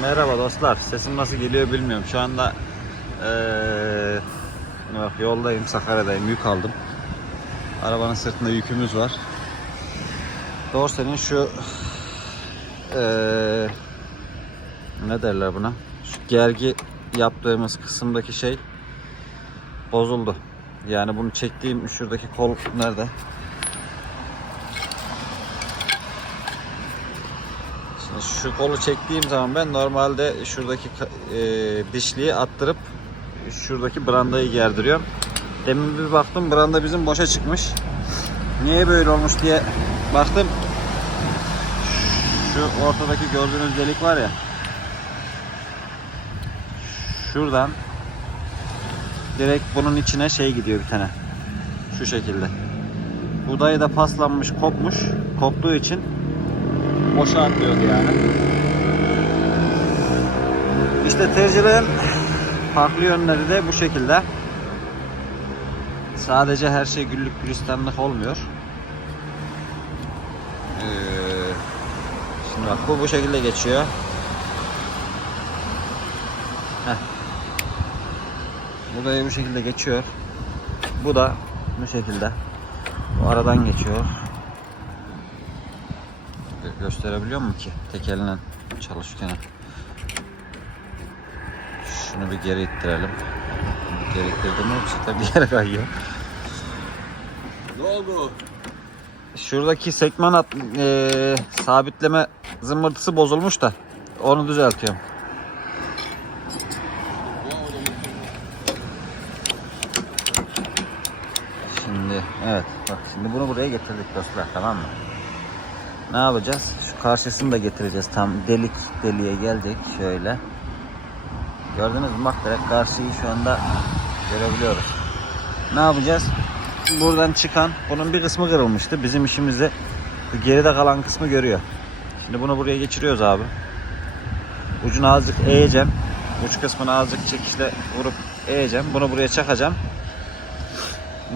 Merhaba dostlar. Sesim nasıl geliyor bilmiyorum. Şu anda eee, bak yoldayım, Sakarya'dayım. Yük aldım. Arabanın sırtında yükümüz var. Dorse'nin şu eee, ne derler buna? Şu gergi yaptığımız kısımdaki şey bozuldu. Yani bunu çektiğim şuradaki kol nerede? Şimdi şu kolu çektiğim zaman ben normalde şuradaki e, dişliği attırıp şuradaki brandayı gerdiriyorum. Demin bir baktım branda bizim boşa çıkmış. Niye böyle olmuş diye baktım. Şu ortadaki gördüğünüz delik var ya. Şuradan direkt bunun içine şey gidiyor bir tane. Şu şekilde. Budayı da paslanmış, kopmuş. Koptuğu için boşa atlıyordu yani. İşte tırcılığın farklı yönleri de bu şekilde. Sadece her şey güllük gülistanlık olmuyor. Ee, şimdi bak bu bu şekilde geçiyor. Heh. Bu da bu şekilde geçiyor. Bu da bu şekilde. Bu aradan geçiyor. Gö- gösterebiliyor mu ki tek elle çalışırken? Şunu bir geri ittirelim. Bir geri ittirdim sefer bir yere kayıyor. Ne oldu? Şuradaki sekman at, eee, sabitleme zımbırtısı bozulmuş da onu düzeltiyorum. Şimdi evet bak şimdi bunu buraya getirdik dostlar tamam mı? Ne yapacağız? Şu karşısını da getireceğiz tam delik deliğe gelecek şöyle. Gördünüz mü? Bak direkt karşıyı şu anda görebiliyoruz. Ne yapacağız? Buradan çıkan bunun bir kısmı kırılmıştı. Bizim işimizde geride kalan kısmı görüyor. Şimdi bunu buraya geçiriyoruz abi. Ucunu azıcık eğeceğim. Uç kısmını azıcık çekişle vurup eğeceğim. Bunu buraya çakacağım.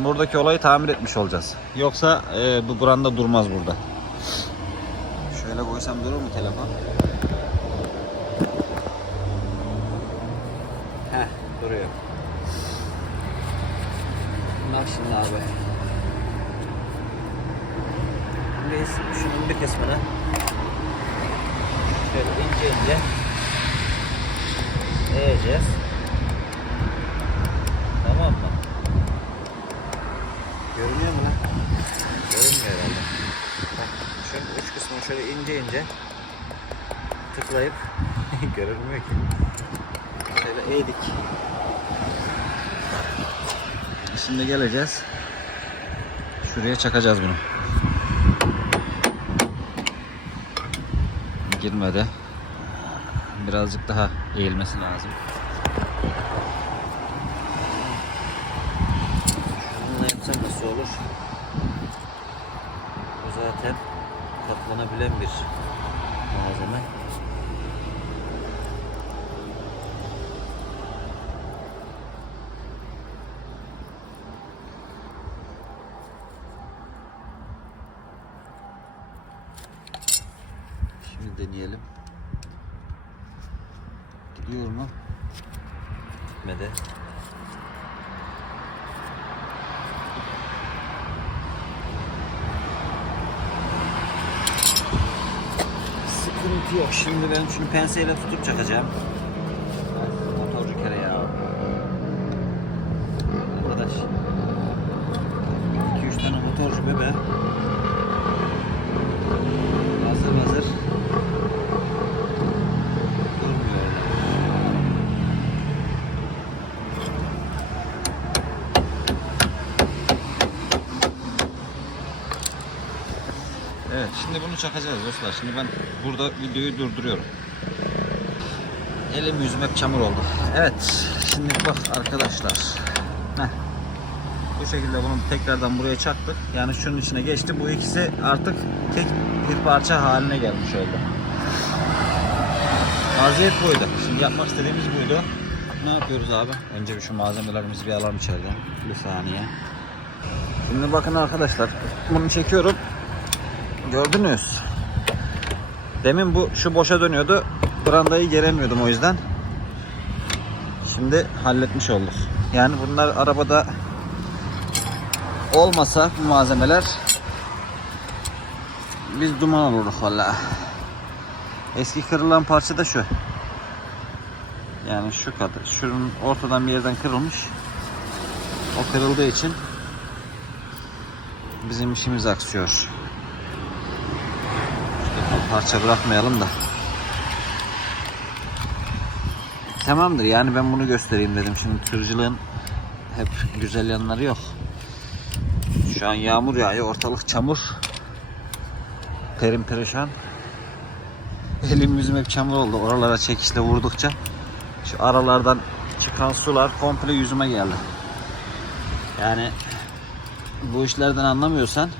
Buradaki olayı tamir etmiş olacağız. Yoksa e, bu branda durmaz burada. Şöyle koysam durur mu telefon? Heh duruyor. Bak şimdi abi. Biz şunun bir kısmını şöyle ince ince eğeceğiz. Tamam mı? Görünüyor mu lan? Görünmüyor herhalde. Bak şu uç kısmını şöyle ince ince tıklayıp görünmüyor ki. Şöyle eğdik. Şimdi geleceğiz. Şuraya çakacağız bunu. Girmedi. Birazcık daha eğilmesi lazım. Bununla yapsam nasıl olur? Bu zaten katlanabilen bir malzeme. Şimdi deneyelim. Gidiyor mu? Gitmedi. Sıkıntı yok. Şimdi ben şunu penseyle tutup çakacağım. Evet şimdi bunu çakacağız dostlar. Şimdi ben burada videoyu durduruyorum. Elim yüzüm hep çamur oldu. Evet şimdi bak arkadaşlar. Heh. Bu şekilde bunu tekrardan buraya çaktık. Yani şunun içine geçti. Bu ikisi artık tek bir parça haline gelmiş oldu. Vaziyet buydu. Şimdi yapmak istediğimiz buydu. Ne yapıyoruz abi? Önce bir şu malzemelerimizi bir alalım içeriden. Bir saniye. Şimdi bakın arkadaşlar. Bunu çekiyorum. Gördünüz. Demin bu şu boşa dönüyordu. brandayı geremiyordum o yüzden. Şimdi halletmiş olduk. Yani bunlar arabada olmasa bu malzemeler biz duman olurduk valla. Eski kırılan parça da şu. Yani şu kadar. Şunun ortadan bir yerden kırılmış. O kırıldığı için bizim işimiz aksıyor. Parça bırakmayalım da. Tamamdır yani ben bunu göstereyim dedim. Şimdi tırcılığın hep güzel yanları yok. Şu an yağmur yağıyor, ortalık çamur. Perim perişan. Elim yüzüm hep çamur oldu. Oralara çekişle vurdukça şu aralardan çıkan sular komple yüzüme geldi. Yani bu işlerden anlamıyorsan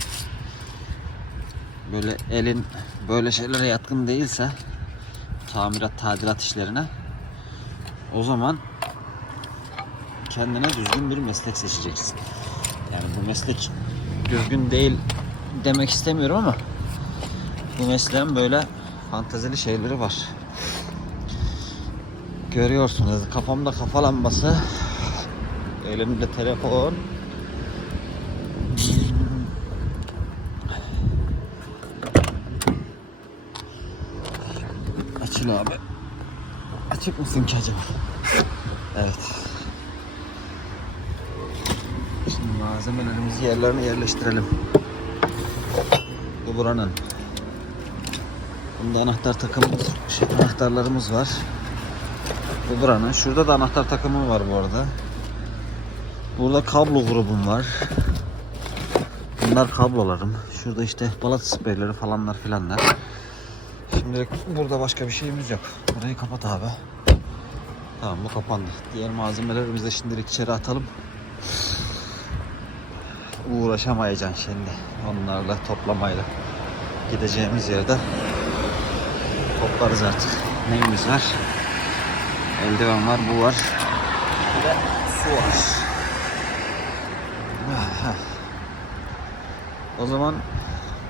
böyle elin böyle şeylere yatkın değilse tamirat tadilat işlerine o zaman kendine düzgün bir meslek seçeceksin. Yani bu meslek düzgün değil demek istemiyorum ama bu mesleğin böyle fantezili şeyleri var. Görüyorsunuz kafamda kafa lambası elimde telefon Açıl abi. Açık mısın ki acaba? Evet. Şimdi malzemelerimizi yerlerine yerleştirelim. Bu buranın. Bunda anahtar takımımız, şey, anahtarlarımız var. Bu buranın. Şurada da anahtar takımı var bu arada. Burada kablo grubum var. Bunlar kablolarım. Şurada işte balat spreyleri falanlar filanlar. Şimdilik burada başka bir şeyimiz yok. Burayı kapat abi. Tamam bu kapandı. Diğer malzemelerimizi de şimdilik içeri atalım. Uğraşamayacaksın şimdi. Onlarla toplamayla. Gideceğimiz yerde toplarız artık. Neyimiz var? Eldiven var, bu var. Bir de su var. O zaman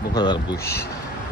bu kadar bu iş.